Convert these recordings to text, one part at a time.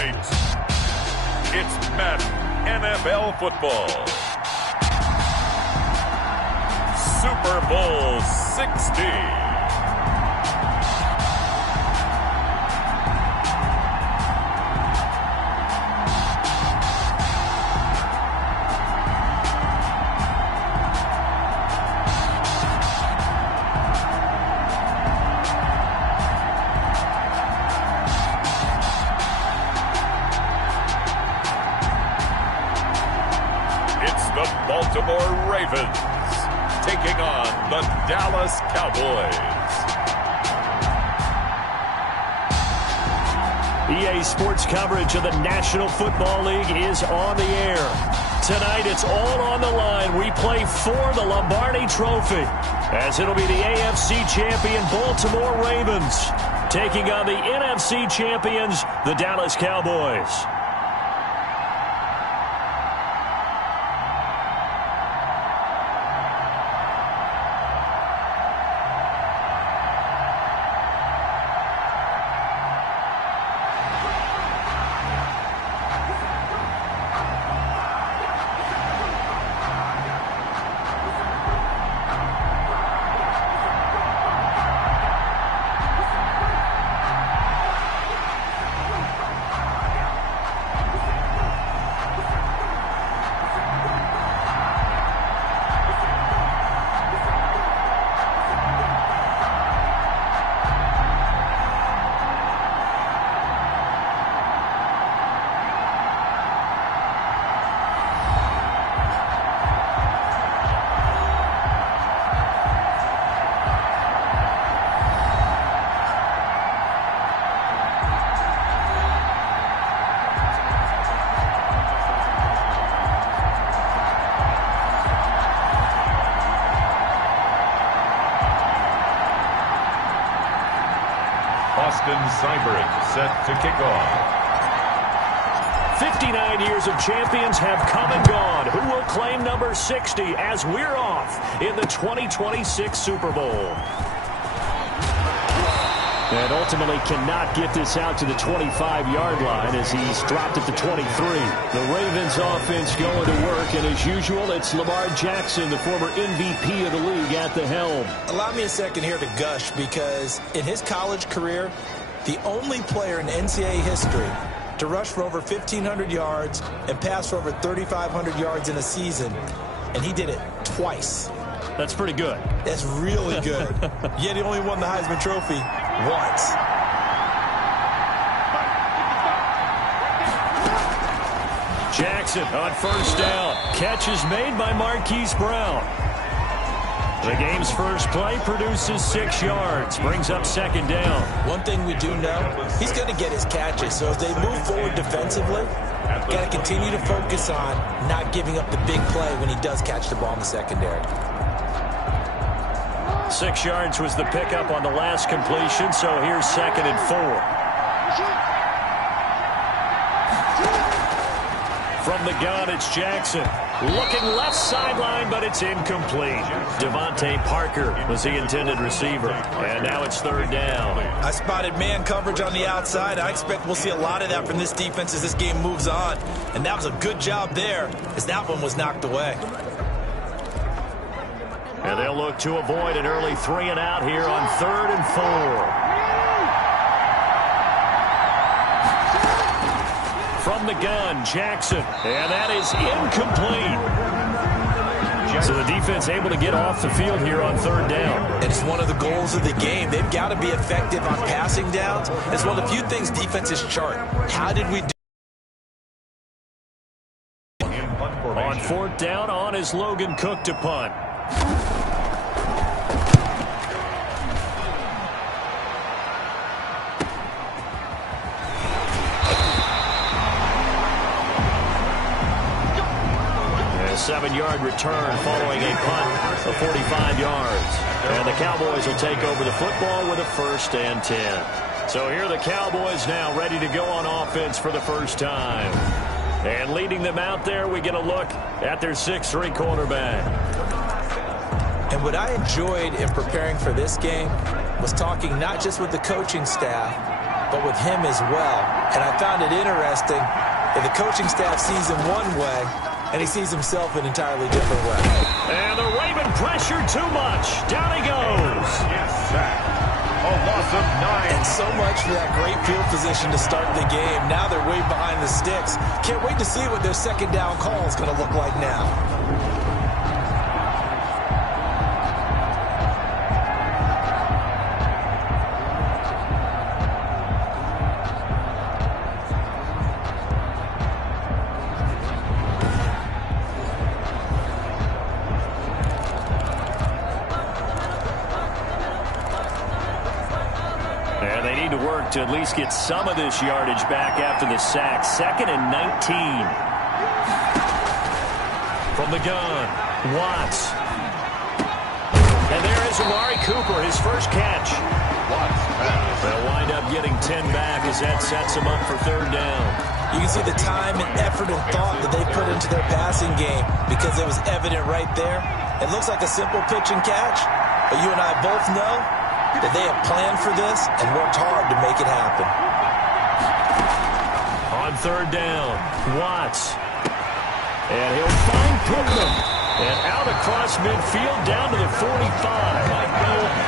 tonight, it's Madden NFL football. Super Bowl 60. The Baltimore Ravens taking on the Dallas Cowboys. EA Sports coverage of the National Football League is on the air. Tonight it's all on the line. We play for the Lombardi Trophy, as it'll be the AFC champion Baltimore Ravens taking on the NFC champions, the Dallas Cowboys. Cyber set to kick off. 59 years of champions have come and gone. Who will claim number 60 as we're off in the 2026 Super Bowl? And ultimately cannot get this out to the 25-yard line as he's dropped at the 23. The Ravens offense going to work, and as usual, it's Lamar Jackson, the former MVP of the league, at the helm. Allow me a second here to gush, because in his college career, the only player in NCAA history to rush for over 1,500 yards and pass for over 3,500 yards in a season, and he did it twice. That's pretty good. That's really good. Yet he only won the Heisman Trophy once. Jackson on first down. Catch is made by Marquise Brown. The game's first play produces 6 yards, brings up second down. One thing we do know, he's going to get his catches. So as they move forward defensively, got to continue to focus on not giving up the big play when he does catch the ball in the secondary. 6 yards was the pickup on the last completion, so here's 2nd and 4. From the gun, it's Jackson. Looking left sideline, but it's incomplete. Devontae Parker was the intended receiver. And now it's 3rd down. I spotted man coverage on the outside. I expect we'll see a lot of that from this defense as this game moves on. And that was a good job there, as that one was knocked away. And they'll look to avoid an early 3 and out here on 3rd and 4. From the gun, Jackson, and that is incomplete. So the defense able to get off the field here on 3rd down. And it's one of the goals of the game. They've got to be effective on passing downs. It's one of the few things defenses chart. How did we do? On 4th down, on is Logan Cook to punt. A 7-yard return following a punt of 45 yards. And the Cowboys will take over the football with a 1st and 10. So here are the Cowboys now ready to go on offense for the first time. And leading them out there, we get a look at their 6'3" quarterback. And what I enjoyed in preparing for this game was talking not just with the coaching staff, but with him as well. And I found it interesting that the coaching staff sees him one way, and he sees himself an entirely different way. And the Raven pressured too much. Down he goes. Yes, sack. A loss of 9. And so much for that great field position to start the game. Now they're way behind the sticks. Can't wait to see what their second down call is going to look like now. To at least get some of this yardage back after the sack. 2nd and 19. From the gun, Watts. And there is Amari Cooper, his first catch. Watts pass. They'll wind up getting 10 back as that sets them up for 3rd down. You can see the time and effort and thought that they put into their passing game because it was evident right there. It looks like a simple pitch and catch, but you and I both know that they have planned for this and worked hard to make it happen. On 3rd down, Watts. And he'll find Pittman. And out across midfield down to the 45.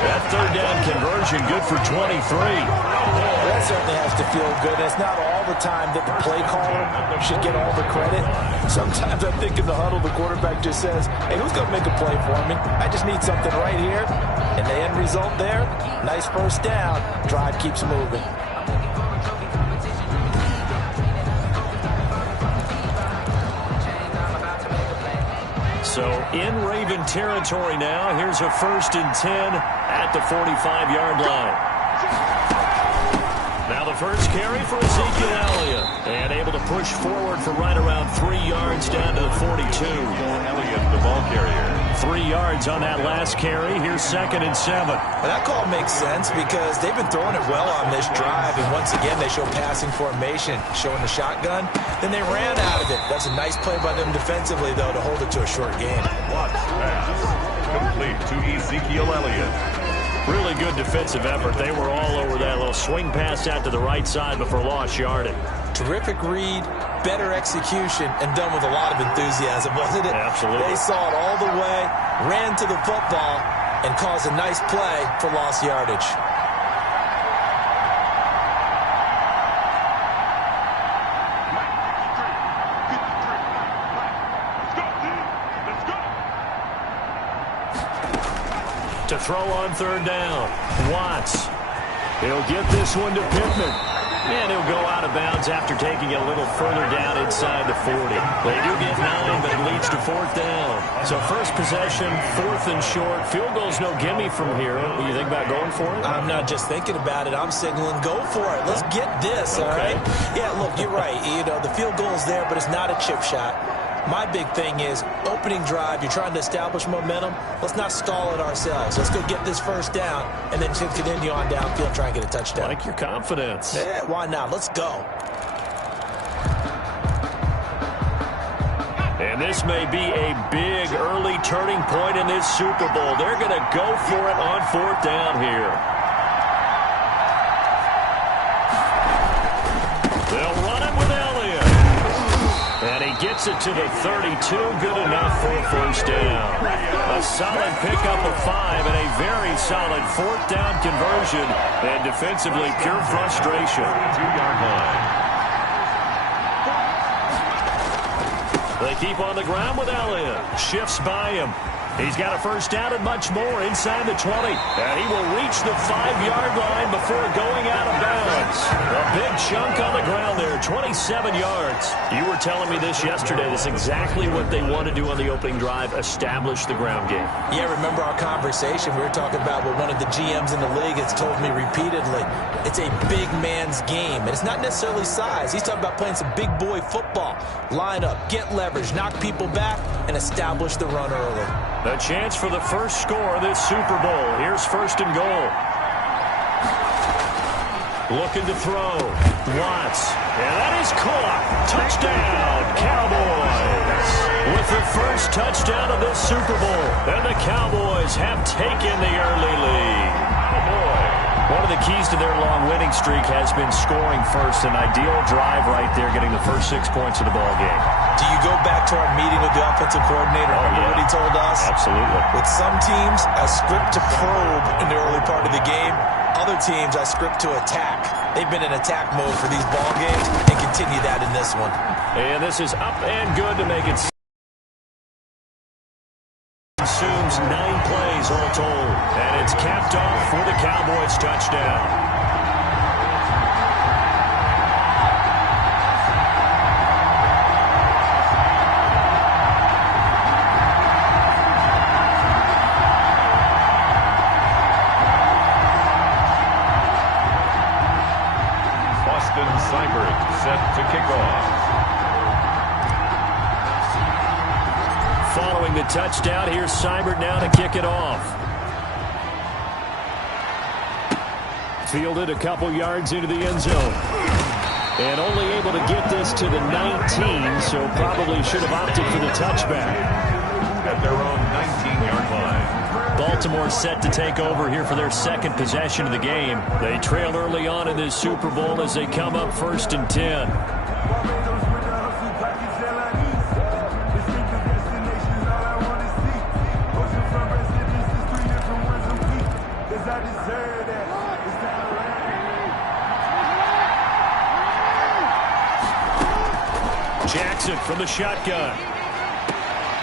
That 3rd down conversion good for 23. That certainly has to feel good. It's not all the time that the play caller should get all the credit. Sometimes I think in the huddle, the quarterback just says, hey, who's going to make a play for me? I just need something right here. And the end result there, nice first down. Drive keeps moving. So in Raven territory now, here's a 1st and 10 at the 45-yard line. Now the first carry for Ezekiel Elliott. And able to push forward for right around 3 yards down to the 42. Elliott, the ball carrier. 3 yards on that last carry. Here's 2nd and 7. Well, that call makes sense because they've been throwing it well on this drive. And once again, they show passing formation, showing the shotgun. Then they ran out of it. That's a nice play by them defensively, though, to hold it to a short game. Watts pass. Complete to Ezekiel Elliott. Really good defensive effort. They were all over that little swing pass out to the right side before lost yardage. Terrific read, better execution, and done with a lot of enthusiasm, wasn't it? Absolutely. They saw it all the way, ran to the football, and caused a nice play for lost yardage. To throw on 3rd down, Watts. He'll get this one to Pittman. And he'll go out of bounds after taking it a little further down inside the 40. They do get 9, but it leads to 4th down. So first possession, 4th and short. Field goal's no gimme from here. What do you think about going for it? I'm not just thinking about it. I'm signaling go for it. Let's get this, all right? Yeah, look, you're right. You know, the field goal's there, but it's not a chip shot. My big thing is opening drive. You're trying to establish momentum. Let's not stall it ourselves. Let's go get this first down and then continue on downfield, try and get a touchdown. Like your confidence. Yeah, why not? Let's go. And this may be a big early turning point in this Super Bowl. They're going to go for it on 4th down here. They'll run it with Elliott. And he gets it to the 32. Good enough for a 1st down. A solid pickup of 5 and a very solid 4th down conversion. And defensively, pure frustration. 2-yard line. They keep on the ground with Elliott. Shifts by him. He's got a 1st down and much more inside the 20. And he will reach the 5-yard line before going out of bounds. A big chunk on the ground there, 27 yards. You were telling me this yesterday. This is exactly what they want to do on the opening drive, establish the ground game. Yeah, remember our conversation? We were talking about what one of the GMs in the league has told me repeatedly. It's a big man's game, and it's not necessarily size. He's talking about playing some big boy football. Line up, get leverage, knock people back, and establish the run early. A chance for the first score of this Super Bowl. Here's 1st and goal. Looking to throw. Watts. And that is caught. Touchdown, Cowboys. With the first touchdown of this Super Bowl. And the Cowboys have taken the early lead. One of the keys to their long winning streak has been scoring first. An ideal drive right there, getting the first 6 points of the ball game. Do you go back to our meeting with the offensive coordinator? Remember what he told us? Absolutely. With some teams, I script to probe in the early part of the game. Other teams, I script to attack. They've been in attack mode for these ball games and continue that in this one. And this is up and good to make it. Consumes 9 plays all told. And it's capped off for the Cowboys touchdown. Set to kick off. Following the touchdown, here's Seibert now to kick it off. Fielded a couple yards into the end zone. And only able to get this to the 19, so probably should have opted for the touchback. At their own 19-yard line. Baltimore set to take over here for their second possession of the game. They trail early on in this Super Bowl as they come up 1st and 10. Jackson from the shotgun.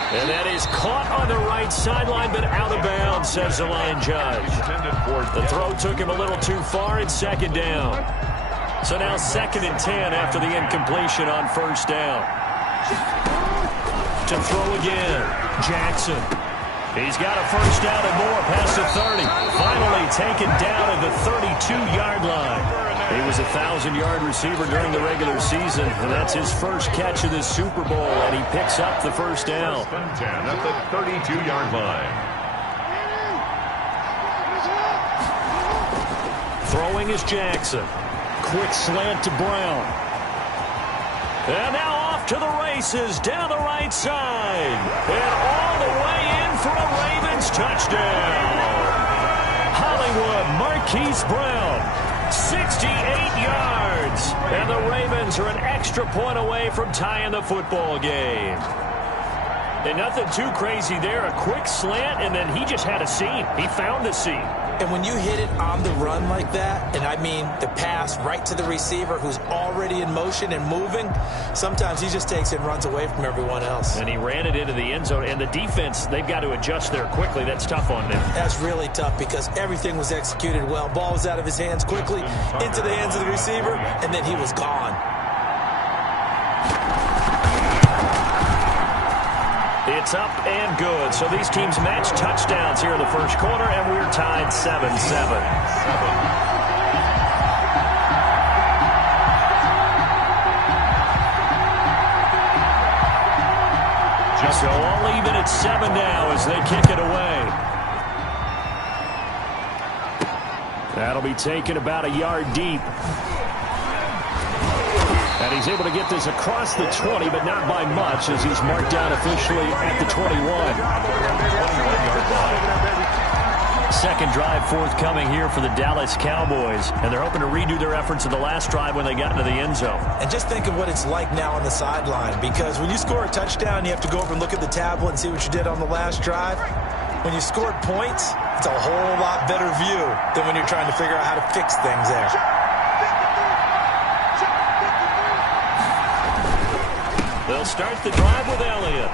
And that is caught on the right sideline, but out of bounds, says the line judge. The throw took him a little too far. It's 2nd down. So now 2nd and 10 after the incompletion on 1st down. To throw again, Jackson. He's got a 1st down and more past the 30. Finally taken down at the 32-yard line. He was a 1,000-yard receiver during the regular season, and that's his first catch of this Super Bowl, and he picks up the 1st down. 10 at the 32-yard line. Throwing is Jackson. Quick slant to Brown. And now off to the races down the right side. And all the way in for a Ravens touchdown. Hollywood Marquise Brown. 68 yards. And the Ravens are an extra point away from tying the football game. And nothing too crazy there. A quick slant, and then he just had a seam. He found the seam. And when you hit it on the run like that, and I mean the pass right to the receiver who's already in motion and moving, sometimes he just takes it and runs away from everyone else. And he ran it into the end zone. And the defense, they've got to adjust there quickly. That's tough on them. That's really tough because everything was executed well. Ball was out of his hands quickly into the hands of the receiver, and then he was gone. It's up and good. So these teams match touchdowns here in the first quarter, and we're tied 7-7. So all even at 7 now as they kick it away. That'll be taken about a yard deep. And he's able to get this across the 20, but not by much as he's marked down officially at the 21. Second drive forthcoming here for the Dallas Cowboys. And they're hoping to redo their efforts of the last drive when they got into the end zone. And just think of what it's like now on the sideline. Because when you score a touchdown, you have to go over and look at the tablet and see what you did on the last drive. When you scored points, it's a whole lot better view than when you're trying to figure out how to fix things there. They'll start the drive with Elliott.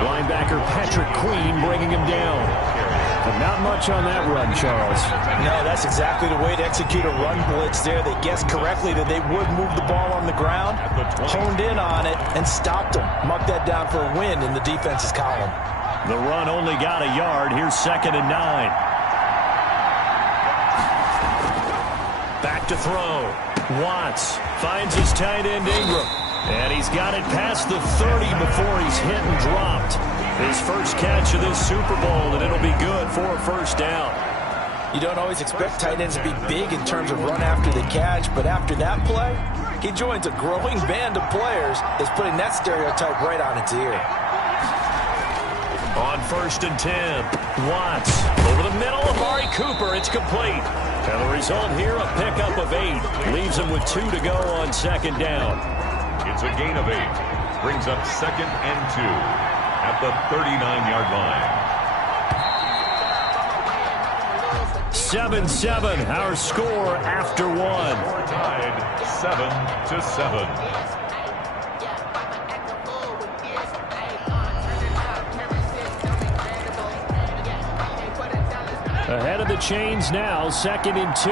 Linebacker Patrick Queen bringing him down. But not much on that run, Charles. No, that's exactly the way to execute a run blitz there. They guessed correctly that they would move the ball on the ground, honed in on it, and stopped them. Marked that down for a win in the defense's column. The run only got a yard. Here's 2nd and 9. Back to throw. Watts finds his tight end Ingram. And he's got it past the 30 before he's hit and dropped. His first catch of this Super Bowl, and it'll be good for a 1st down. You don't always expect tight ends to be big in terms of run after the catch, but after that play, he joins a growing band of players that's putting that stereotype right on its ear. On 1st and 10, Watts over the middle of Amari Cooper. It's complete. And the result here, a pickup of 8. Leaves him with 2 to go on 2nd down. It's a gain of 8. Brings up 2nd and 2 at the 39-yard line. 7-7, our score after 1. We're tied 7-7. Ahead of the chains now, 2nd and 2.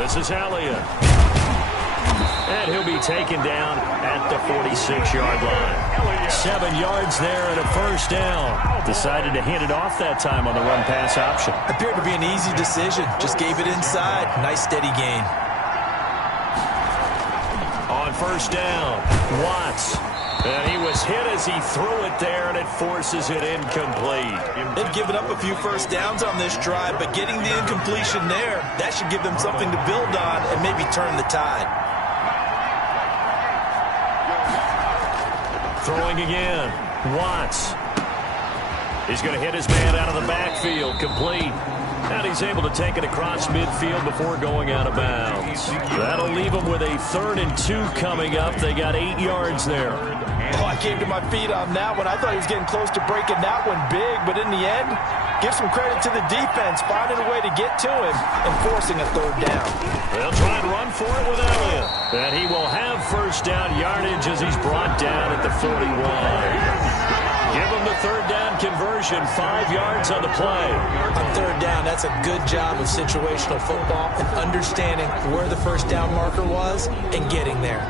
This is Elliott. And he'll be taken down at the 46-yard line. 7 yards there and a 1st down. Decided to hand it off that time on the run-pass option. Appeared to be an easy decision. Just gave it inside. Nice steady gain. On 1st down, Watts. And he was hit as he threw it there, and it forces it incomplete. They've given up a few 1st downs on this drive, but getting the incompletion there, that should give them something to build on and maybe turn the tide. Throwing again, Watts. He's going to hit his man out of the backfield, complete. And he's able to take it across midfield before going out of bounds. That'll leave him with a 3rd and 2 coming up. They got 8 yards there. Oh, I came to my feet on that one. I thought he was getting close to breaking that one big, but in the end, give some credit to the defense, finding a way to get to him and forcing a 3rd down. They'll try and run for it with Elliott. And he will have 1st down yardage as he's brought down at the 41. Give him the 3rd down conversion, 5 yards on the play. On 3rd down, that's a good job of situational football and understanding where the 1st down marker was and getting there.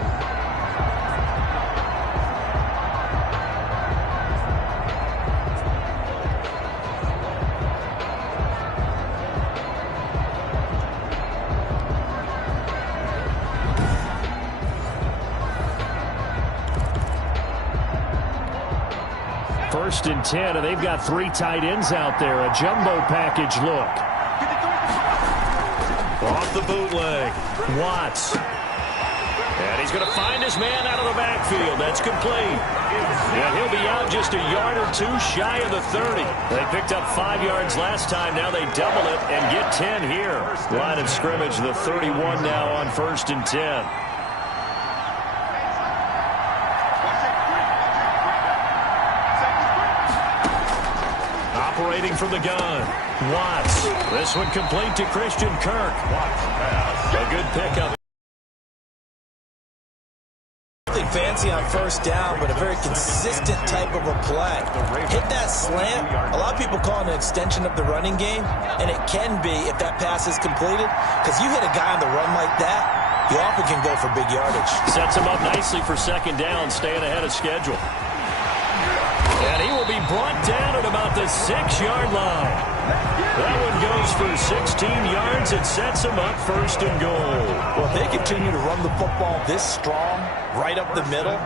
First and 10, and they've got 3 tight ends out there. A jumbo package look. Off the bootleg, Watts. And he's going to find his man out of the backfield. That's complete. And he'll be out just a yard or 2 shy of the 30. They picked up 5 yards last time. Now they double it and get 10 here. Line of scrimmage, the 31 now on 1st and 10. Operating from the gun, Watts. This one complete to Christian Kirk. A good pickup. Nothing fancy on 1st down, but a very consistent type of a play. Hit that slant. A lot of people call it an extension of the running game, and it can be if that pass is completed, because you hit a guy on the run like that, you often can go for big yardage. Sets him up nicely for 2nd down, staying ahead of schedule. And he will be brought down at about the 6-yard line. That one goes for 16 yards. It sets him up 1st and goal. Well, if they continue to run the football this strong, right up the middle,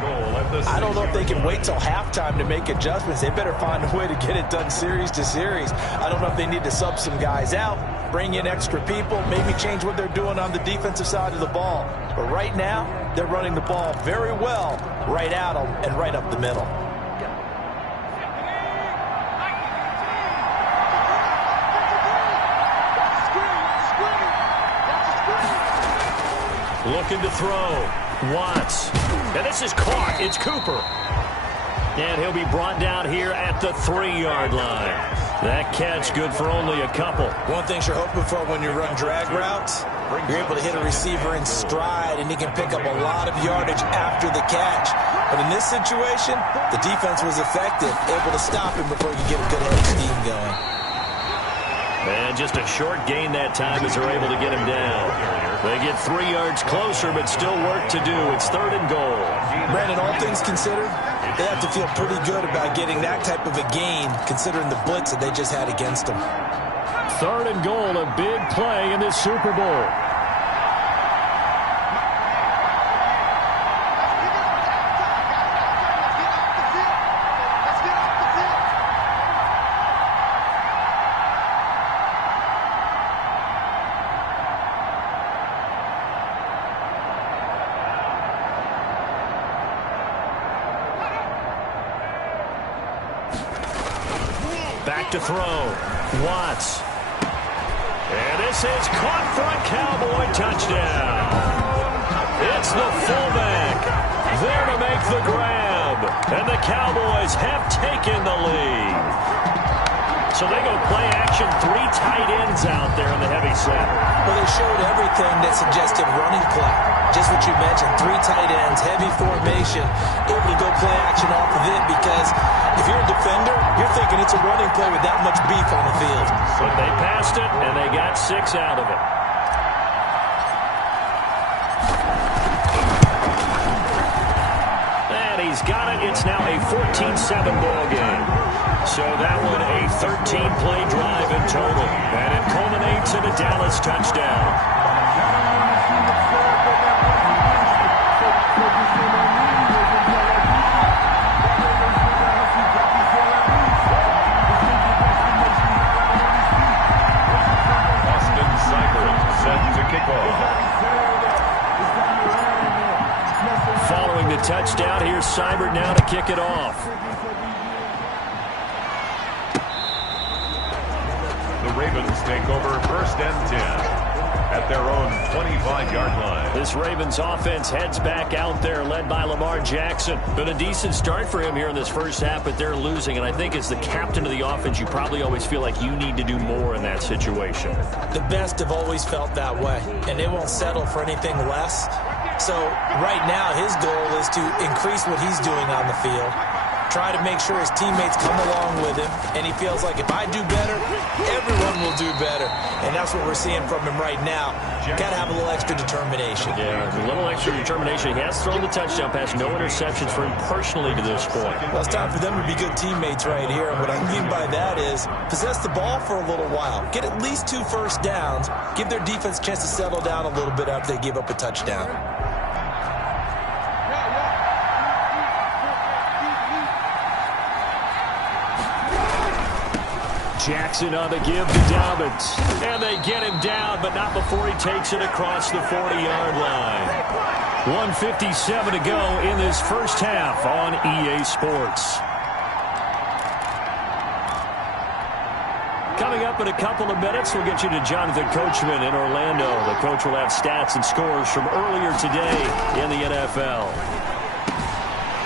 I don't know if they can wait till halftime to make adjustments. They better find a way to get it done series to series. I don't know if they need to sub some guys out, bring in extra people, maybe change what they're doing on the defensive side of the ball. But right now, they're running the ball very well right at them and right up the middle. Looking to throw. Watts. And this is caught. It's Cooper. And he'll be brought down here at the 3-yard line. That catch good for only a couple. One thing you're hoping for when you run drag routes, you're able to hit a receiver in stride, and he can pick up a lot of yardage after the catch. But in this situation, the defense was effective, able to stop him before he could get a good head of steam going. And just a short gain that time as they're able to get him down. They get 3 yards closer, but still work to do. It's 3rd and goal. Brandon, all things considered, they have to feel pretty good about getting that type of a gain, considering the blitz that they just had against them. 3rd and goal, a big play in this Super Bowl. Back to throw. Watts. And this is caught for a Cowboy touchdown. It's the fullback there to make the grab. And the Cowboys have taken the lead. So they go play action, 3 tight ends out there in the heavy set. Well, they showed everything that suggested running play. Just what you mentioned, 3 tight ends, heavy formation, able to go play action off of it because if you're a defender, you're thinking it's a running play with that much beef on the field. But they passed it, and they got 6 out of it. And he's got it. It's now a 14-7 ball game. So that one a 13-play drive in total. And it culminates in a Dallas touchdown. Following the touchdown, here's Seibert now to kick it off. The Ravens take over 1st and 10 at their own 25-yard line. This Ravens offense heads back out there, led by Lamar Jackson. Been a decent start for him here in this first half, but they're losing. And I think as the captain of the offense, you probably always feel like you need to do more in that situation. The best have always felt that way, and they won't settle for anything less. So right now his goal is to increase what he's doing on the field, try to make sure his teammates come along with him, and he feels like if I do better, everyone will do better. And that's what we're seeing from him right now. Got to have a little extra determination. Yeah, a little extra determination. He has thrown the touchdown pass, no interceptions for him personally to this point. Well, it's time for them to be good teammates right here. And what I mean by that is possess the ball for a little while. Get at least 2 first downs. Give their defense a chance to settle down a little bit after they give up a touchdown. Jackson on the give to Dobbins. And they get him down, but not before he takes it across the 40-yard line. 1:57 to go in this first half on EA Sports. Coming up in a couple of minutes, we'll get you to Jonathan Coachman in Orlando. The coach will have stats and scores from earlier today in the NFL.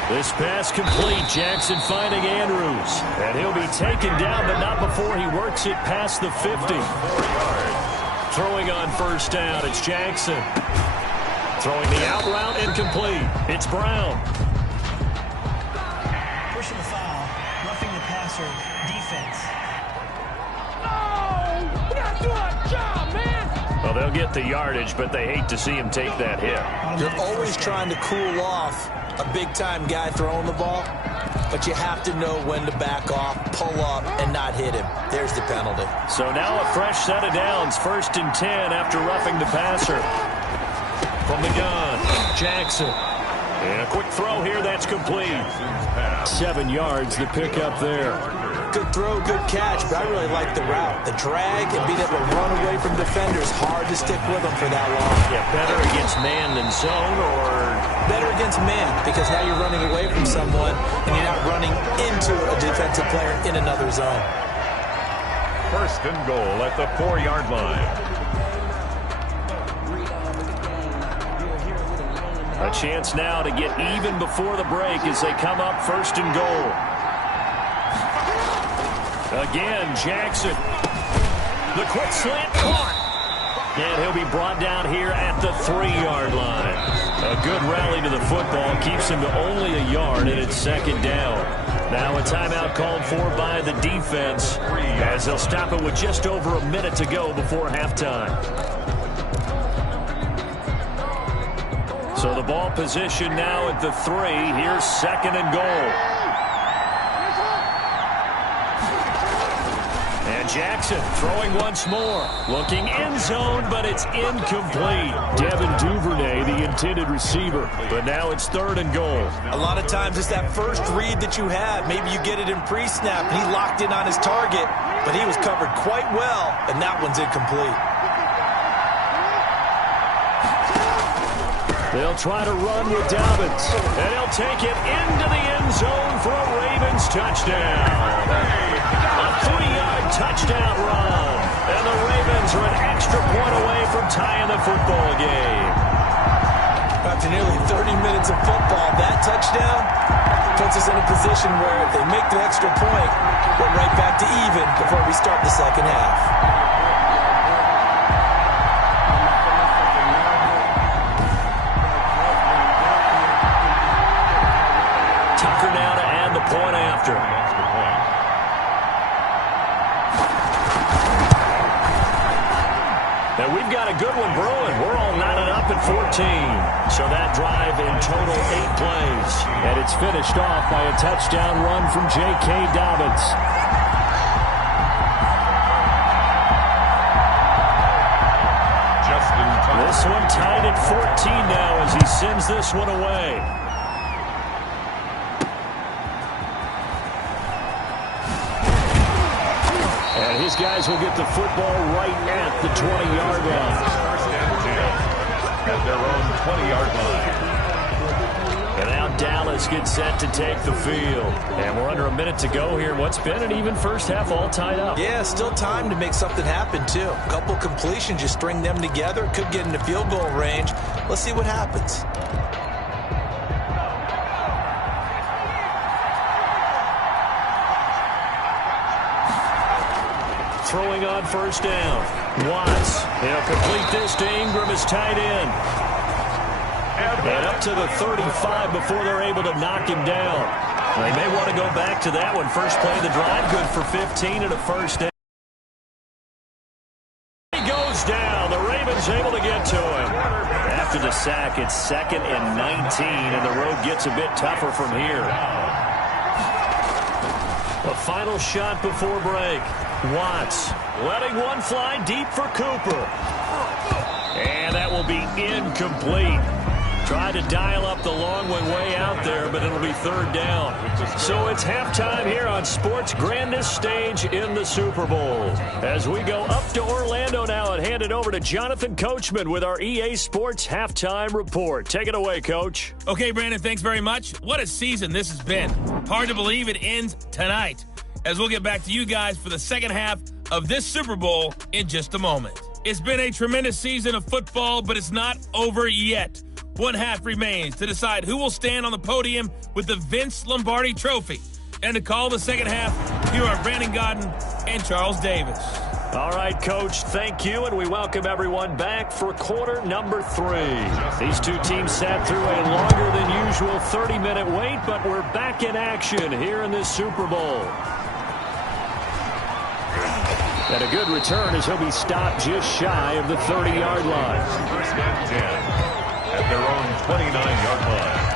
This pass complete. Jackson finding Andrews. And he'll be taken down, but not before he works it past the 50. Throwing on first down, it's Jackson. Throwing the out route incomplete. It's Brown. Personal foul, roughing the passer, defense. No! We gotta do our job, man! Well, they'll get the yardage, but they hate to see him take that hit. You're always trying to cool off a big-time guy throwing the ball, but you have to know when to back off, pull up, and not hit him. There's the penalty. So now a fresh set of downs, 1st and 10 after roughing the passer. From the gun, Jackson. And a quick throw here, that's complete. 7 yards, the pick up there. Good throw, good catch, but I really like the route. The drag and being able to run away from defenders, hard to stick with them for that long. Yeah, better against man than zone, or better against man, because now you're running away from someone and you're not running into a defensive player in another zone. 1st and goal at the 4-yard line. A chance now to get even before the break as they come up 1st and goal. Again, Jackson. The quick slant caught. And he'll be brought down here at the 3-yard line. A good rally to the football keeps him to only a yard, and it's 2nd down. Now a timeout called for by the defense as they'll stop it with just over a minute to go before halftime. So the ball position now at the 3. Here's 2nd and goal. And Jackson throwing once more. Looking end zone, but it's incomplete. Devin Duvernay, the intended receiver. But now it's 3rd and goal. A lot of times it's that first read that you have. Maybe you get it in pre-snap, and he locked in on his target, but he was covered quite well, and that one's incomplete. They'll try to run with Dobbins, and he'll take it into the end zone for a Ravens touchdown. A 3-yard touchdown run. And the Ravens are an extra point away from tying the football game. After nearly 30 minutes of football, that touchdown puts us in a position where if they make the extra point, we're right back to even before we start the second half. Tucker now to add the point after. And we've got a good one brewing. We're all knotted up at 14. So that drive in total 8 plays. And it's finished off by a touchdown run from J.K. Dobbins. This one tied at 14 now as he sends this one away. And his guys will get the football right at the 20-yard line. First and 10 at their own 20-yard line. And now Dallas gets set to take the field. And we're under a minute to go here. What's been an even first half, all tied up. Yeah, still time to make something happen, too. A couple completions, you string them together, could get into field goal range. Let's see what happens. Throwing on first down. Watts. He'll complete this to Ingram as tight end. And up to the 35 before they're able to knock him down. They may want to go back to that one. First play of the drive, good for 15 and a first down. He goes down. The Ravens able to get to him. After the sack, it's 2nd and 19, and the road gets a bit tougher from here. A final shot before break. Watts letting one fly deep for Cooper. And that will be incomplete. Tried to dial up the long one way out there, but it'll be 3rd down. So it's halftime here on sports' grandest stage in the Super Bowl. As we go up to Orlando now and hand it over to Jonathan Coachman with our EA Sports Halftime Report. Take it away, Coach. Okay, Brandon, thanks very much. What a season this has been. Hard to believe it ends tonight, as we'll get back to you guys for the second half of this Super Bowl in just a moment. It's been a tremendous season of football, but it's not over yet. One half remains to decide who will stand on the podium with the Vince Lombardi Trophy. And to call the second half, here are Brandon Godden and Charles Davis. All right, Coach, thank you, and we welcome everyone back for quarter number 3. These two teams sat through a longer than usual 30-minute wait, but we're back in action here in this Super Bowl. And a good return as he'll be stopped just shy of the 30-yard line. First and 10 at their own 29-yard line.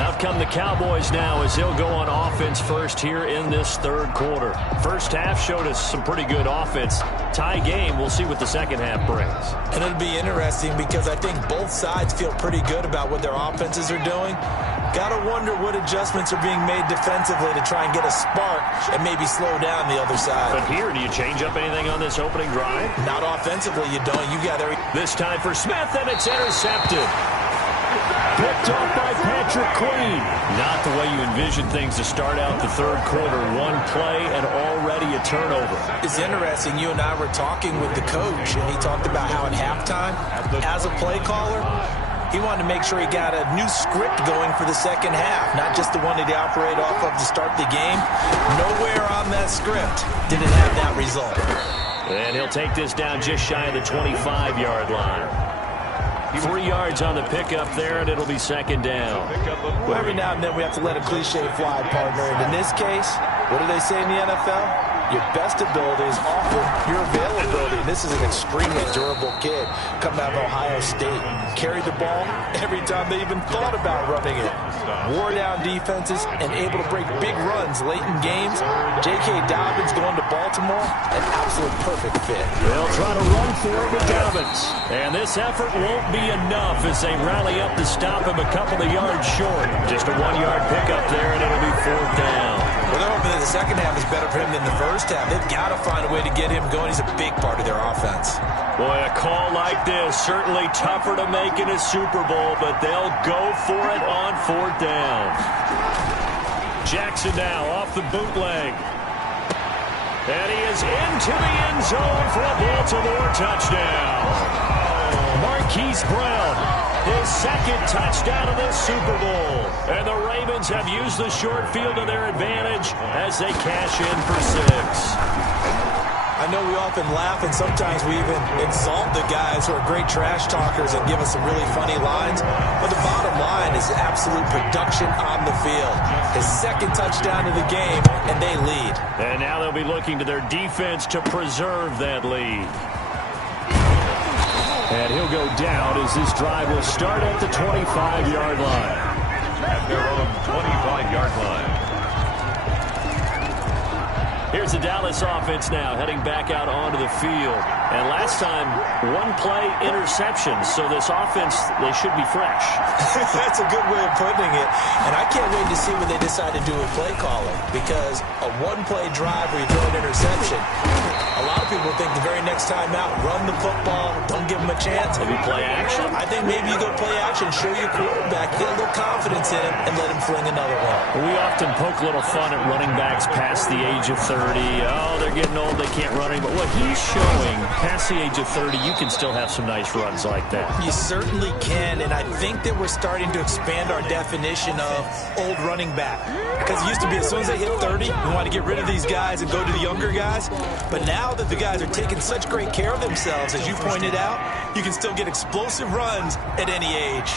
Out come the Cowboys now as they'll go on offense first here in this 3rd quarter. First half showed us some pretty good offense. Tie game, we'll see what the second half brings. And it'll be interesting because I think both sides feel pretty good about what their offenses are doing. Got to wonder what adjustments are being made defensively to try and get a spark and maybe slow down the other side. But here, do you change up anything on this opening drive? Not offensively, you don't. You got to. This time for Smith, and it's intercepted. Picked off by Patrick Queen. Not the way you envision things to start out the 3rd quarter. One play and already a turnover. It's interesting. You and I were talking with the coach, and he talked about how at halftime, as a play caller, he wanted to make sure he got a new script going for the second half, not just the one that he operated off of to start the game. Nowhere on that script did it have that result. And he'll take this down just shy of the 25-yard line. 3 yards on the pickup there, and it'll be 2nd down. Well, every now and then we have to let a cliche fly, partner. And in this case, what do they say in the NFL? Your best ability is often your availability. This is an extremely durable kid coming out of Ohio State. Carried the ball every time they even thought about running it. Wore down defenses and able to break big runs late in games. J.K. Dobbins going to Baltimore, an absolute perfect fit. They'll try to run for it with Dobbins. And this effort won't be enough as they rally up to stop him a couple of yards short. Just a 1-yard pickup there, and it'll be 4th down. Well, they're hoping that the second half is better for him than the first half. They've got to find a way to get him going. He's a big part of their offense. Boy, a call like this, certainly tougher to make in a Super Bowl, but they'll go for it on 4th down. Jackson now off the bootleg. And he is into the end zone for a Baltimore touchdown. Marquise Brown, his second touchdown of this Super Bowl. And the Ravens have used the short field to their advantage as they cash in for 6. I know we often laugh and sometimes we even exalt the guys who are great trash talkers and give us some really funny lines. But the bottom line is absolute production on the field. His second touchdown of the game, and they lead. And now they'll be looking to their defense to preserve that lead. And he'll go down as this drive will start at the 25-yard line. At their own 25-yard line. Here's the Dallas offense now heading back out onto the field. And last time, one play interception. So this offense, they should be fresh. That's a good way of putting it. And I can't wait to see what they decide to do with play calling. Because a one-play drive where you throw an interception, a lot of people think the very next time out, run the football, don't give them a chance. Maybe play action? I think maybe you go play action, show your quarterback, get a little confidence in him, and let him fling another one. We often poke a little fun at running backs past the age of 30. Oh, they're getting old, they can't run anymore. What he's showing, past the age of 30, you can still have some nice runs like that. You certainly can, and I think that we're starting to expand our definition of old running back. Because it used to be as soon as they hit 30, we want to get rid of these guys and go to the younger guys. But now that the guys are taking such great care of themselves, as you pointed out, you can still get explosive runs at any age.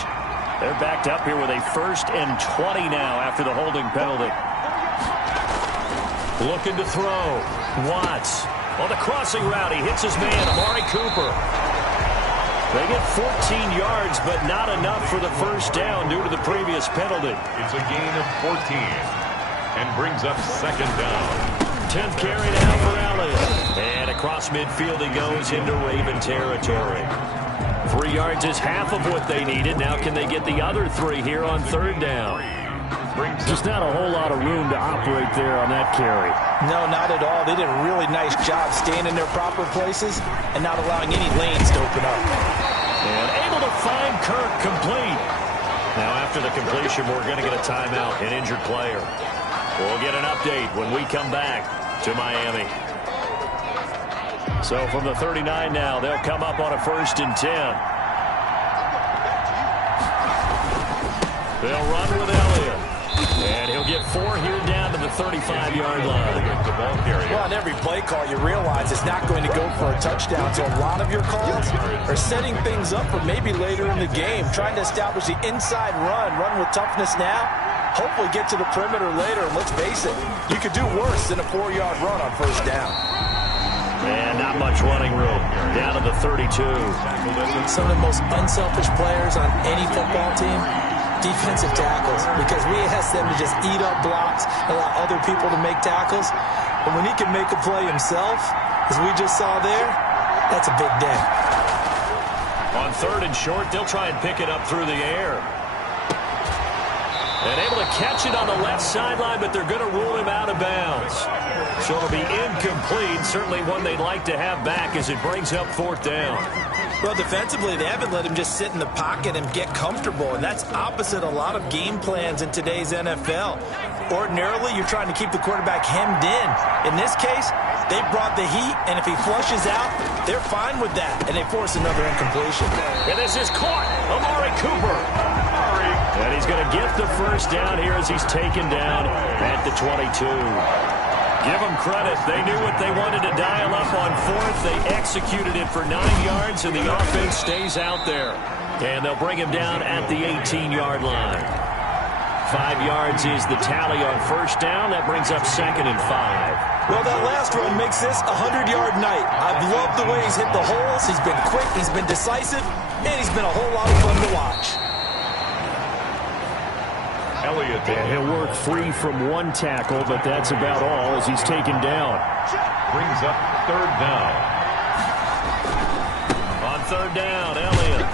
They're backed up here with a 1st and 20 now after the holding penalty. Looking to throw. Watts on the crossing route. He hits his man, Amari Cooper. They get 14 yards, but not enough for the first down due to the previous penalty. It's a gain of 14 and brings up 2nd down. 10th carry now for Elliott. And across midfield he goes into Raven territory. 3 yards is half of what they needed. Now can they get the other 3 here on 3rd down? Just not a whole lot of room to operate there on that carry. No, not at all. They did a really nice job staying in their proper places and not allowing any lanes to open up. And able to find Kirk complete. Now after the completion, we're going to get a timeout, an injured player. We'll get an update when we come back to Miami. So from the 39 now, they'll come up on a 1st and 10. They'll run with Elliott. And he'll get 4 here down to the 35-yard line. Well, on every play call, you realize it's not going to go for a touchdown. So a lot of your calls are setting things up for maybe later in the game, trying to establish the inside run with toughness now, hopefully get to the perimeter later. And let's face it, you could do worse than a 4-yard run on 1st down. And not much running room. Down to the 32. Some of the most unselfish players on any football team, defensive tackles, because we ask them to just eat up blocks, allow other people to make tackles. But when he can make a play himself, as we just saw there, that's a big day. On 3rd and short, they'll try and pick it up through the air. And able to catch it on the left sideline, but they're going to rule him out of bounds. So it'll be incomplete. Certainly one they'd like to have back as it brings up 4th down. Well, defensively, they haven't let him just sit in the pocket and get comfortable, and that's opposite a lot of game plans in today's NFL. Ordinarily, you're trying to keep the quarterback hemmed in. In this case, they brought the heat, and if he flushes out, they're fine with that, and they force another incompletion. And this is caught. Amari Cooper. And he's going to get the 1st down here as he's taken down at the 22. Give them credit. They knew what they wanted to dial up on 4th. They executed it for 9 yards, and the offense stays out there. And they'll bring him down at the 18-yard line. 5 yards is the tally on 1st down. That brings up 2nd and 5. Well, that last run makes this a 100-yard night. I've loved the way he's hit the holes. He's been quick, he's been decisive, and he's been a whole lot of fun to watch. Elliott. And he'll work free from 1 tackle, but that's about all as he's taken down. Brings up 3rd down. On 3rd down, Elliott.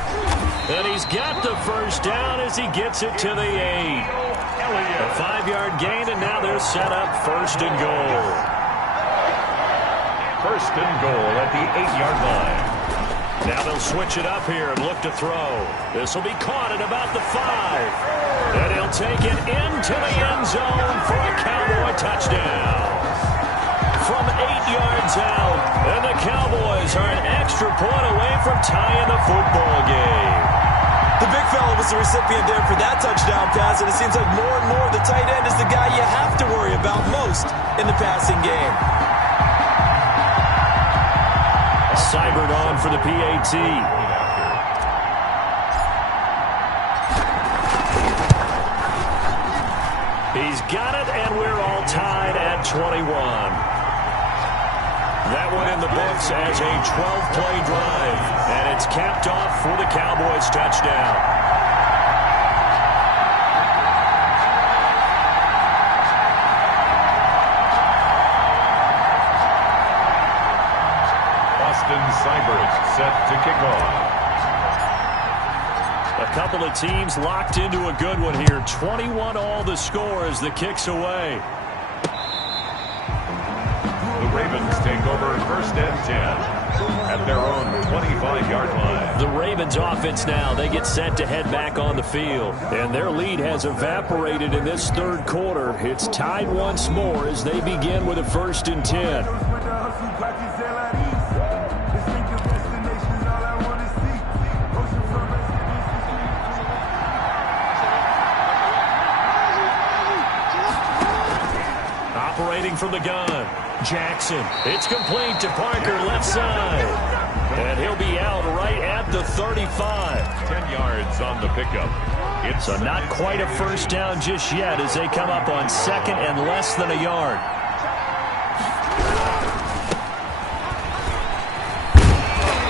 And he's got the 1st down as he gets it to the 8. A 5-yard gain, and now they're set up 1st and goal. 1st and goal at the 8-yard line. Now they'll switch it up here and look to throw. This will be caught at about the 5. And he'll take it into the end zone for a Cowboy touchdown. from 8 yards out. And the Cowboys are an extra point away from tying the football game. The big fella was the recipient there for that touchdown pass, and it seems like more and more the tight end is the guy you have to worry about most in the passing game. Seibert on for the PAT. He's got it, and we're all tied at 21. That one in the books as a 12-play drive, and it's capped off for the Cowboys touchdown. Seibert set to kick off. A couple of teams locked into a good one here. 21 all the score as the kick's away. The Ravens take over first and 10 at their own 25-yard line. The Ravens offense now, they get set to head back on the field. And their lead has evaporated in this third quarter. It's tied once more as they begin with a first and 10. Operating from the gun, Jackson. It's complete to Parker, left side. And he'll be out right at the 35. 10 yards on the pickup. So not quite a first down just yet as they come up on second and less than a yard.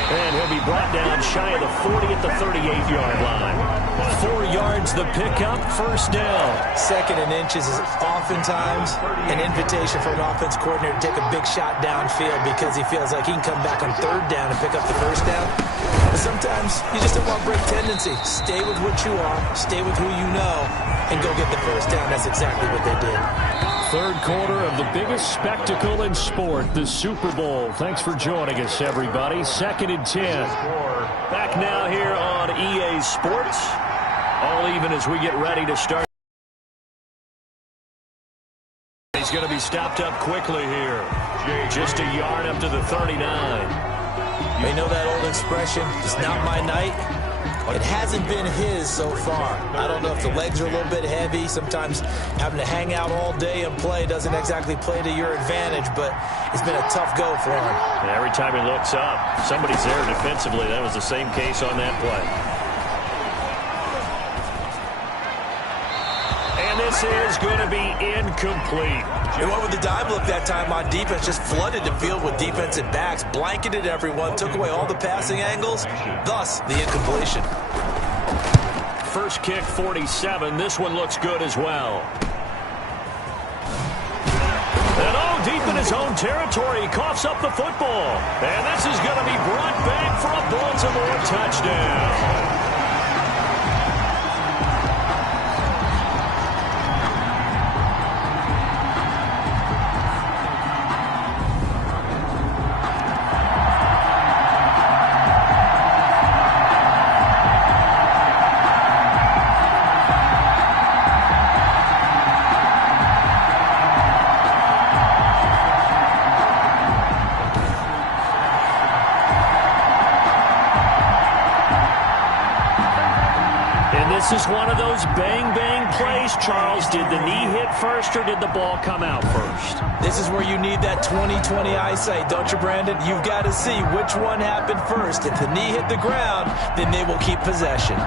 And he'll be brought down shy of the 40 at the 38-yard line. 4 yards the pickup, first down. Second and inches is oftentimes an invitation for an offense coordinator to take a big shot downfield because he feels like he can come back on third down and pick up the first down. But sometimes you just don't want to break tendency. Stay with what you are, stay with who you know, and go get the first down. That's exactly what they did. Third quarter of the biggest spectacle in sport, the Super Bowl. Thanks for joining us, everybody. Second and 10. Back now here on EA Sports. All even as we get ready to start. He's going to be stopped up quickly here. Just a yard up to the 39. You may know that old expression, it's not my night. It hasn't been his so far. I don't know if the legs are a little bit heavy. Sometimes having to hang out all day and play doesn't exactly play to your advantage, but it's been a tough go for him. And every time he looks up, somebody's there defensively. That was the same case on that play. And this is going to be incomplete. It went with the dime look that time on defense, just flooded the field with defensive backs, blanketed everyone, took away all the passing angles, thus the incompletion. First kick, 47. This one looks good as well. And deep in his own territory, he coughs up the football. And this is going to be brought back for a Baltimore touchdown. This is one of those bang-bang plays, Charles. Did the knee hit first or did the ball come out first? This is where you need that 20/20 eyesight, don't you, Brandon? You've got to see which one happened first. If the knee hit the ground, then they will keep possession.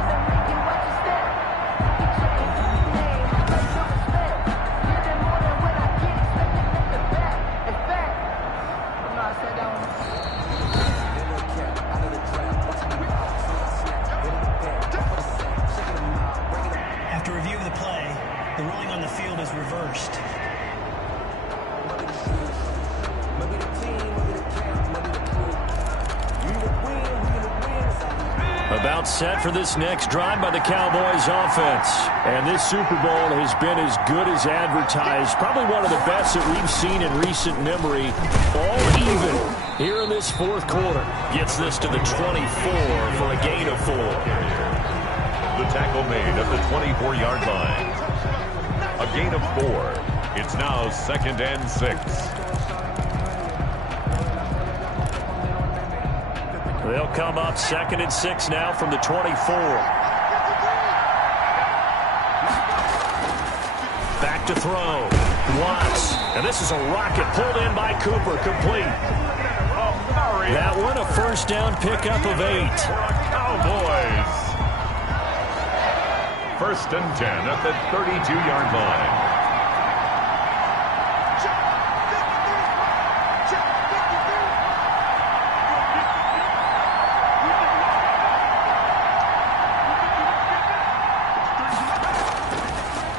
About set for this next drive by the Cowboys offense. And this Super Bowl has been as good as advertised. Probably one of the best that we've seen in recent memory. All even here in this fourth quarter. Gets this to the 24 for a gain of 4. The tackle made at the 24-yard line. A gain of 4. It's now 2nd and 6. They'll come up 2nd and 6 now from the 24. Back to throw. Watts. And this is a rocket pulled in by Cooper. Complete. That one a first down pickup of 8. Cowboys. 1st and 10 at the 32-yard line.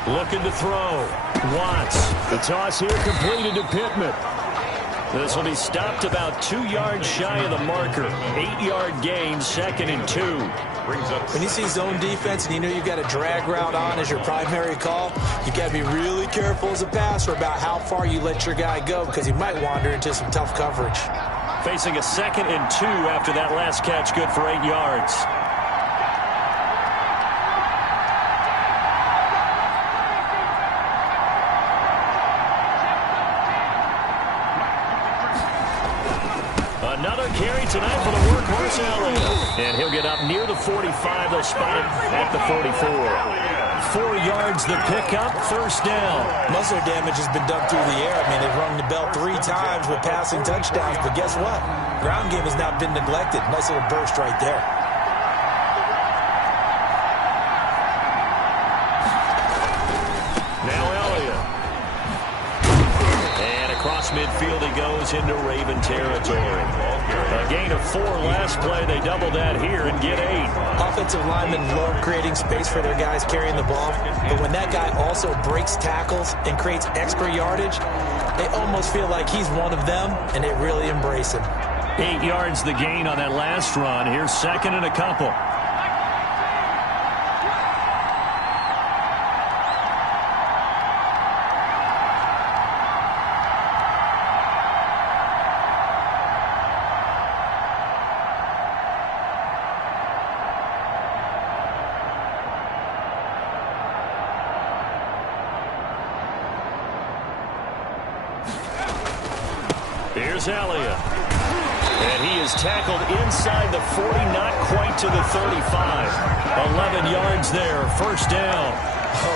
Looking to throw. Watts. The toss here completed to Pittman. This will be stopped about 2 yards shy of the marker. 8-yard gain, 2nd and 2. When you see zone defense and you know you've got a drag route on as your primary call, you've got to be really careful as a passer about how far you let your guy go because he might wander into some tough coverage. Facing a 2nd and 2 after that last catch, good for 8 yards. Another carry tonight for the workhorse Elliott. And he'll get up near the 45. They'll spot it at the 44. 4 yards the pickup, first down. Muscle damage has been done through the air. I mean, they've rung the bell 3 times with passing touchdowns, but guess what? Ground game has not been neglected. Nice little burst right there. Now Elliott. And across midfield he goes into Raven territory. A gain of 4 last play. They double that here and get 8. Offensive linemen love creating space for their guys carrying the ball, but when that guy also breaks tackles and creates extra yardage, they almost feel like he's one of them, and they really embrace him. 8 yards the gain on that last run. Here's 2nd and a couple. Here's Elliott. And he is tackled inside the 40, not quite to the 35. 11 yards there, first down.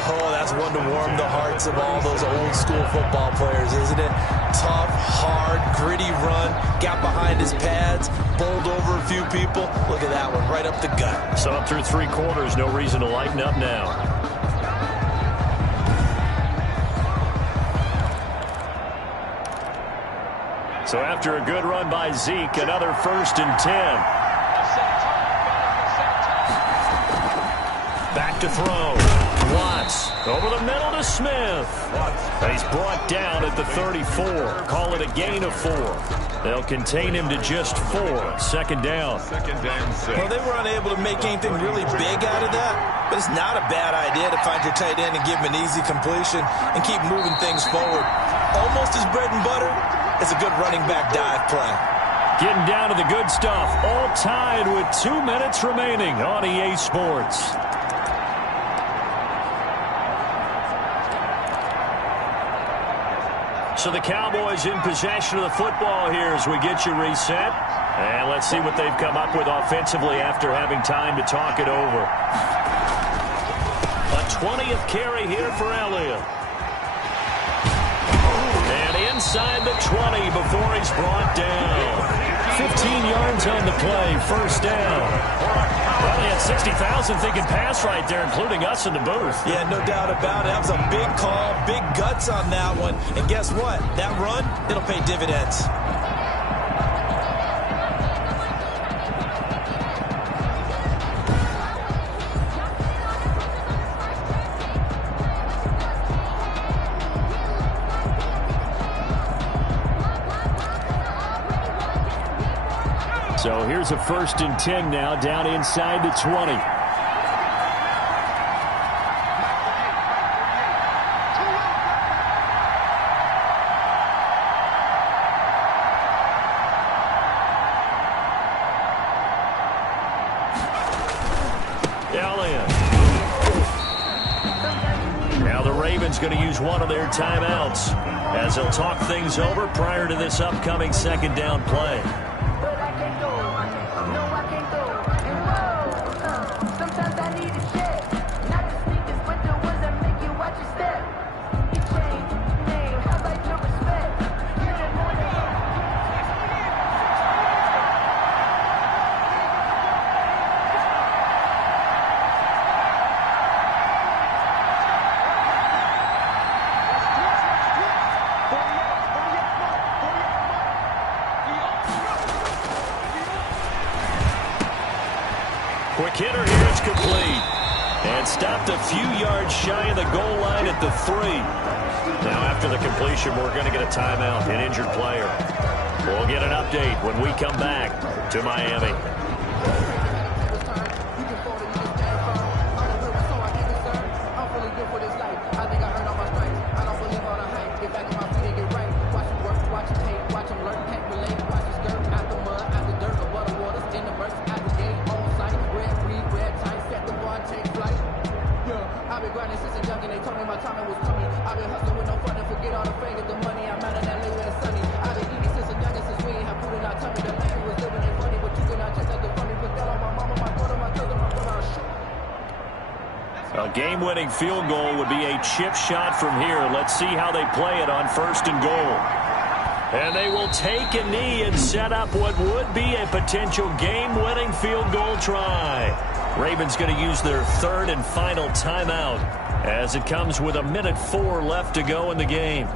Oh, that's one to warm the hearts of all those old school football players, isn't it? Tough, hard, gritty run, got behind his pads, bowled over a few people. Look at that one, right up the gut. So up through 3 quarters, no reason to lighten up now. So after a good run by Zeke, another 1st and 10. Back to throw. Watts over the middle to Smith. He's brought down at the 34. Call it a gain of 4. They'll contain him to just 4. 2nd down. 2nd and 6. Well, they were unable to make anything really big out of that, but it's not a bad idea to find your tight end and give him an easy completion and keep moving things forward. Almost his bread and butter. It's a good running back dive play. Getting down to the good stuff. All tied with 2 minutes remaining on EA Sports. So the Cowboys in possession of the football here as we get you reset. And let's see what they've come up with offensively after having time to talk it over. A 20th carry here for Elliott. Inside the 20 before he's brought down. 15 yards on the play, first down. Well, he had 60,000 thinking pass right there, including us in the booth. Yeah, no doubt about it. That was a big call, big guts on that one. And guess what? That run, it'll pay dividends. So here's a 1st and 10 now, down inside the 20. Elliott. Now the Ravens going to use one of their timeouts as they'll talk things over prior to this upcoming 2nd down play. Quick hitter here, it's complete. And stopped a few yards shy of the goal line at the 3. Now after the completion, we're going to get a timeout, an injured player. We'll get an update when we come back to Miami. A game-winning field goal would be a chip shot from here. Let's see how they play it on 1st and goal. And they will take a knee and set up what would be a potential game-winning field goal try. Ravens going to use their 3rd and final timeout as it comes with 1:04 left to go in the game.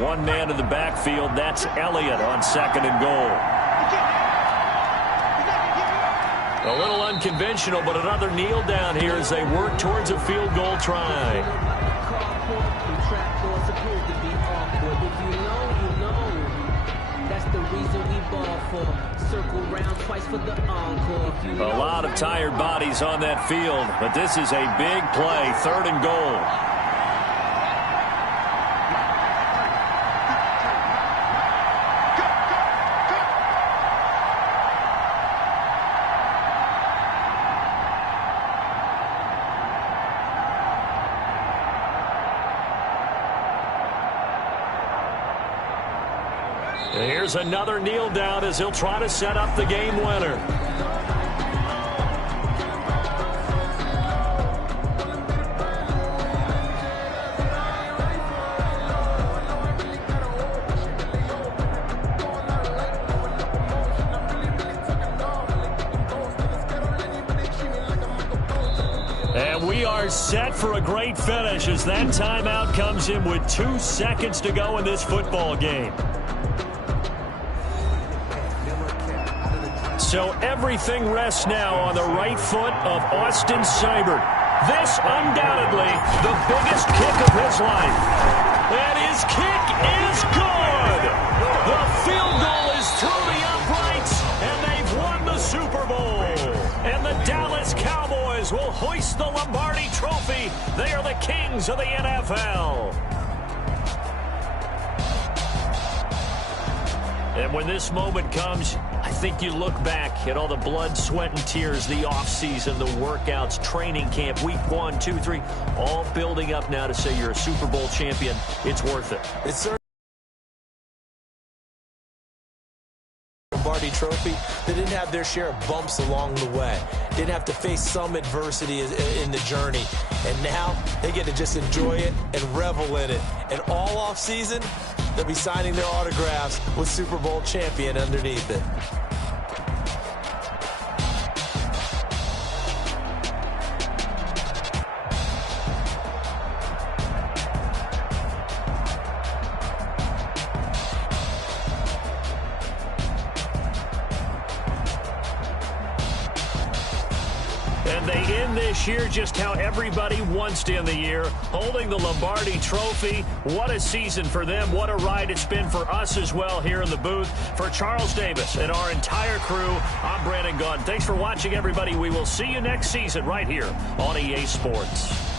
One man in the backfield, that's Elliott on 2nd and goal. A little unconventional, but another kneel down here as they work towards a field goal try. A lot of tired bodies on that field, but this is a big play, 3rd and goal. Here's another kneel down as he'll try to set up the game winner. And we are set for a great finish as that timeout comes in with 2 seconds to go in this football game. So everything rests now on the right foot of Austin Seibert. This undoubtedly the biggest kick of his life. And his kick is good. The field goal is through the uprights, and they've won the Super Bowl. And the Dallas Cowboys will hoist the Lombardi Trophy. They are the kings of the NFL. And when this moment comes, I think you look back at all the blood, sweat, and tears, the offseason, the workouts, training camp, week 1, 2, 3, all building up now to say you're a Super Bowl champion. It's worth it. It's certainly Lombardi Trophy. They didn't have their share of bumps along the way. Didn't have to face some adversity in the journey. And now they get to just enjoy it and revel in it. And all offseason, they'll be signing their autographs with Super Bowl champion underneath it. And they end this year just how everybody wants to end the year, holding the Lombardi Trophy. What a season for them. What a ride it's been for us as well here in the booth. For Charles Davis and our entire crew, I'm Brandon Gaudin. Thanks for watching, everybody. We will see you next season right here on EA Sports.